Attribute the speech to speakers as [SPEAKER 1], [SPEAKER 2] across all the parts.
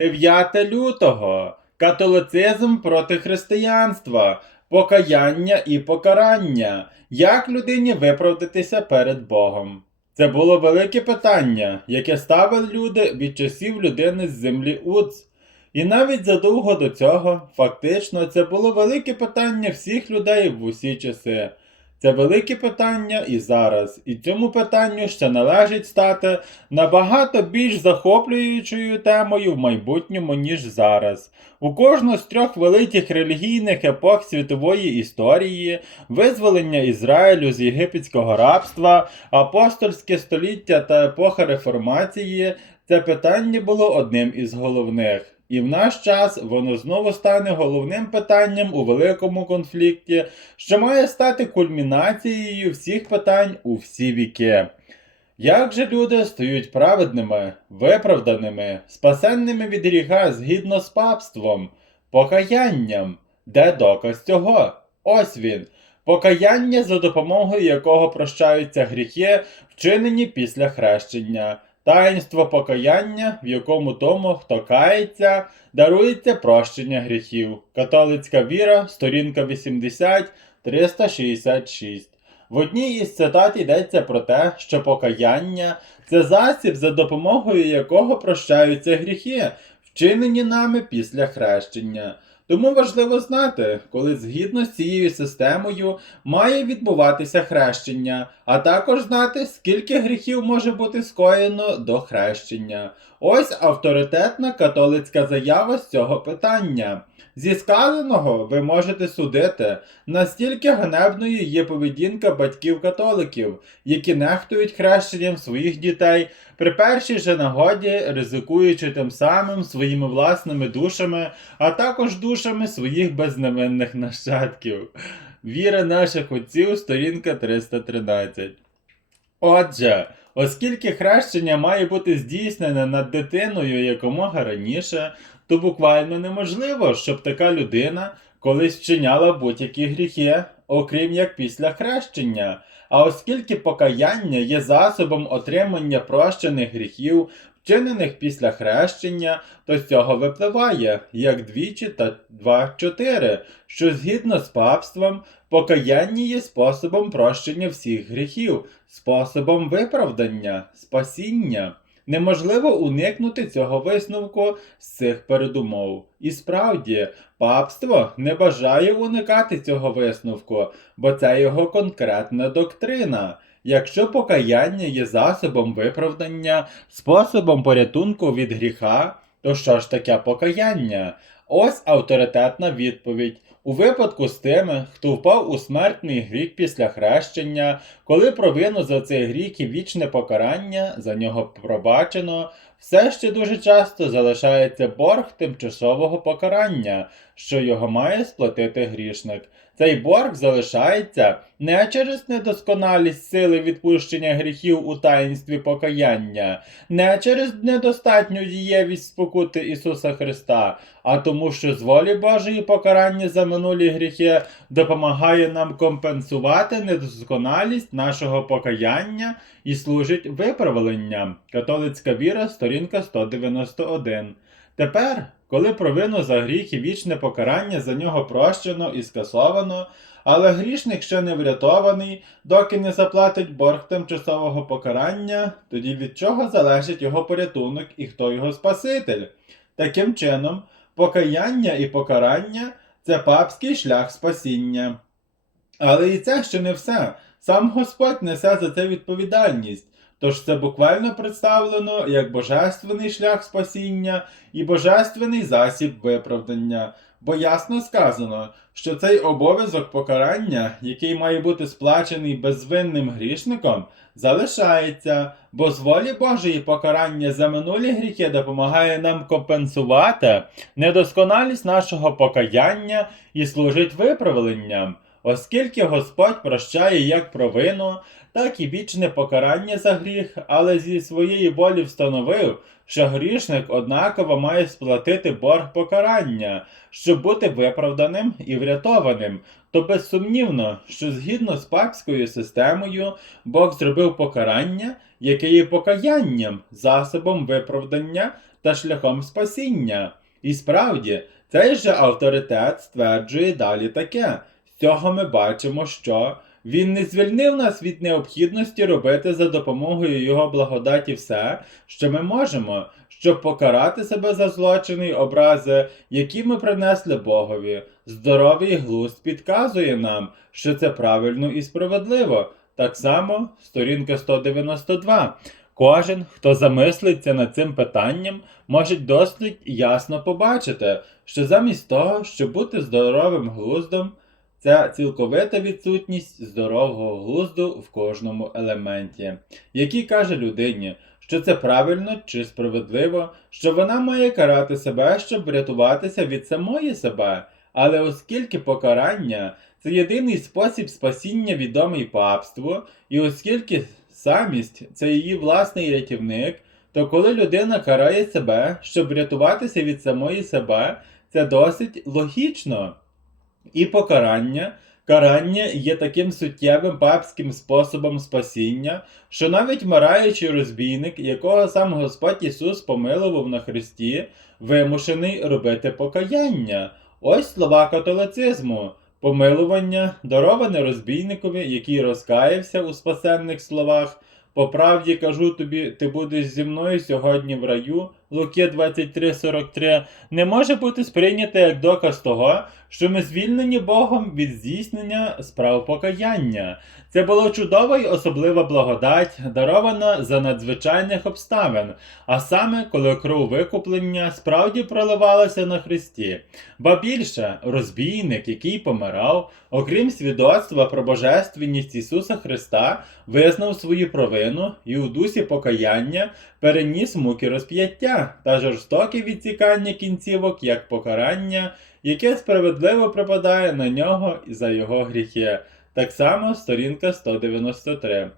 [SPEAKER 1] 9 лютого. Католицизм проти християнства. Покаяння і покарання. Як людині виправдатися перед Богом? Це було велике питання, яке ставили люди від часів людини з землі Уц. І навіть задовго до цього, фактично, це було велике питання всіх людей в усі часи. Це велике питання і зараз, і цьому питанню ще належить стати набагато більш захоплюючою темою в майбутньому, ніж зараз. У кожну з трьох великих релігійних епох світової історії, визволення Ізраїлю з єгипетського рабства, апостольське століття та епоха реформації, це питання було одним із головних. І в наш час воно знову стане головним питанням у великому конфлікті, що має стати кульмінацією всіх питань у всі віки. Як же люди стають праведними, виправданими, спасенними від гріха згідно з папством, покаянням? Де доказ цього? Ось він. Покаяння, за допомогою якого прощаються гріхи, вчинені після хрещення. Таїнство покаяння, в якому тому, хто кається, дарується прощення гріхів. Католицька віра, сторінка 80, 366. В одній із цитат йдеться про те, що покаяння це засіб, за допомогою якого прощаються гріхи, вчинені нами після хрещення. Тому важливо знати, коли згідно з цією системою має відбуватися хрещення, а також знати, скільки гріхів може бути скоєно до хрещення. Ось авторитетна католицька заява з цього питання. Зі сказаного ви можете судити, настільки ганебною є поведінка батьків-католиків, які нехтують хрещенням своїх дітей, при першій же нагоді ризикуючи тим самим своїми власними душами, а також душами своїх безневинних нащадків. Віра наших отців, сторінка 313. Отже, оскільки хрещення має бути здійснене над дитиною якомога раніше, то буквально неможливо, щоб така людина колись вчиняла будь-які гріхи, окрім як після хрещення. А оскільки покаяння є засобом отримання прощених гріхів, вчинених після хрещення, то з цього випливає, як двічі та два чотири, що згідно з папством, покаяння є способом прощення всіх гріхів, способом виправдання, спасіння. Неможливо уникнути цього висновку з цих передумов. І справді, папство не бажає уникати цього висновку, бо це його конкретна доктрина. Якщо покаяння є засобом виправдання, способом порятунку від гріха, то що ж таке покаяння? Ось авторитетна відповідь. У випадку з тими, хто впав у смертний гріх після хрещення, коли провину за цей гріх і вічне покарання за нього пробачено, все ще дуже часто залишається борг тимчасового покарання, що його має сплатити грішник. Цей борг залишається не через недосконалість сили відпущення гріхів у таїнстві покаяння, не через недостатню дієвість спокути Ісуса Христа, а тому, що з волі Божої покарання за минулі гріхи допомагає нам компенсувати недосконалість нашого покаяння і служить виправленням. Католицька віра, сторінка 191. Тепер, коли провину за гріх і вічне покарання за нього прощено і скасовано, але грішник ще не врятований, доки не заплатить борг тимчасового покарання, тоді від чого залежить його порятунок і хто його спаситель. Таким чином, покаяння і покарання це папський шлях спасіння. Але і це ще не все. Сам Господь несе за це відповідальність. Тож це буквально представлено як божественний шлях спасіння і божественний засіб виправдання. Бо ясно сказано, що цей обов'язок покарання, який має бути сплачений безвинним грішником, залишається, бо з волі Божої покарання за минулі гріхи допомагає нам компенсувати недосконалість нашого покаяння і служить виправленням. Оскільки Господь прощає як провину, так і вічне покарання за гріх, але зі своєї волі встановив, що грішник однаково має сплатити борг покарання, щоб бути виправданим і врятованим, то безсумнівно, що згідно з папською системою Бог зробив покарання, яке є покаянням, засобом виправдання та шляхом спасіння. І справді, цей же авторитет стверджує далі таке: цього ми бачимо, що він не звільнив нас від необхідності робити за допомогою його благодаті все, що ми можемо, щоб покарати себе за злочини й образи, які ми принесли Богові. Здоровий глузд підказує нам, що це правильно і справедливо. Так само, сторінка 192. Кожен, хто замислиться над цим питанням, може досить ясно побачити, що замість того, щоб бути здоровим глуздом, це цілковита відсутність здорового глузду в кожному елементі, який каже людині, що це правильно чи справедливо, що вона має карати себе, щоб врятуватися від самої себе. Але оскільки покарання це єдиний спосіб спасіння відомий папству, і оскільки самість це її власний рятівник, то коли людина карає себе, щоб врятуватися від самої себе, це досить логічно. І покарання. Карання є таким суттєвим папським способом спасіння, що навіть вмираючий розбійник, якого сам Господь Ісус помилував на Христі, вимушений робити покаяння. Ось слова католицизму. Помилування дароване розбійникові, який розкаявся у спасенних словах. По правді кажу тобі, ти будеш зі мною сьогодні в раю. Луки 23.43 не може бути сприйнято як доказ того, що ми звільнені Богом від здійснення справ покаяння. Це була чудова й особлива благодать, дарована за надзвичайних обставин, а саме коли кров викуплення справді проливалася на Христі. Ба більше, розбійник, який помирав, окрім свідоцтва про божественність Ісуса Христа, визнав свою провину і у дусі покаяння переніс муки розп'яття та жорстоке відсікання кінцівок як покарання, яке справедливо припадає на нього і за його гріхи. Так само сторінка 193.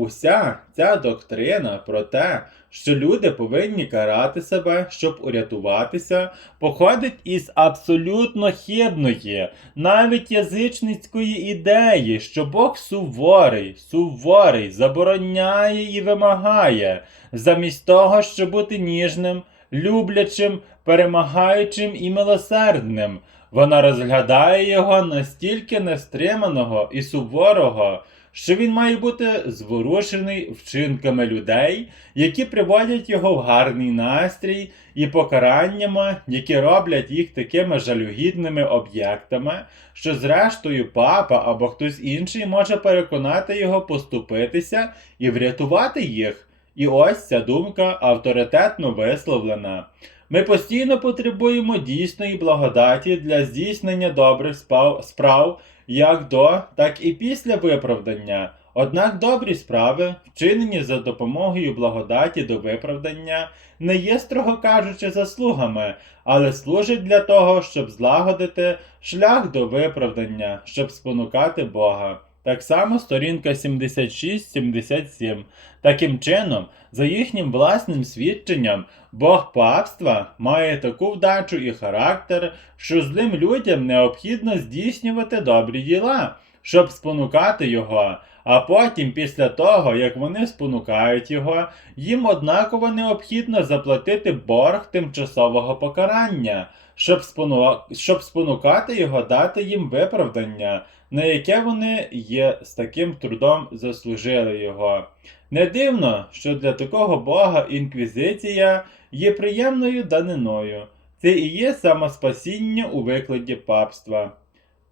[SPEAKER 1] Уся ця доктрина про те, що люди повинні карати себе, щоб урятуватися, походить із абсолютно хибної, навіть язичницької ідеї, що Бог суворий, суворий, забороняє і вимагає, замість того, щоб бути ніжним, люблячим, перемагаючим і милосердним. Вона розглядає його настільки нестриманого і суворого, що він має бути зворушений вчинками людей, які приводять його в гарний настрій, і покараннями, які роблять їх такими жалюгідними об'єктами, що зрештою папа або хтось інший може переконати його поступитися і врятувати їх. І ось ця думка авторитетно висловлена. Ми постійно потребуємо дійсної благодаті для здійснення добрих справ як до, так і після виправдання. Однак добрі справи, вчинені за допомогою благодаті до виправдання, не є, строго кажучи, заслугами, але служать для того, щоб злагодити шлях до виправдання, щоб спонукати Бога. Так само сторінка 76-77. Таким чином, за їхнім власним свідченням, Бог папства має таку вдачу і характер, що злим людям необхідно здійснювати добрі діла, щоб спонукати його. А потім, після того, як вони спонукають його, їм однаково необхідно заплатити борг тимчасового покарання, щоб, спону... щоб спонукати його дати їм виправдання, на яке вони є з таким трудом заслужили його. Не дивно, що для такого бога інквізиція є приємною даниною. Це і є самоспасіння у викладі папства.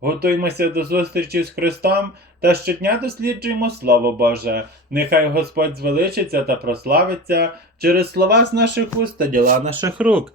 [SPEAKER 1] Готуймося до зустрічі з Христом та щодня досліджуємо Слово Боже. Нехай Господь звеличиться та прославиться через слова з наших уст та діла наших рук.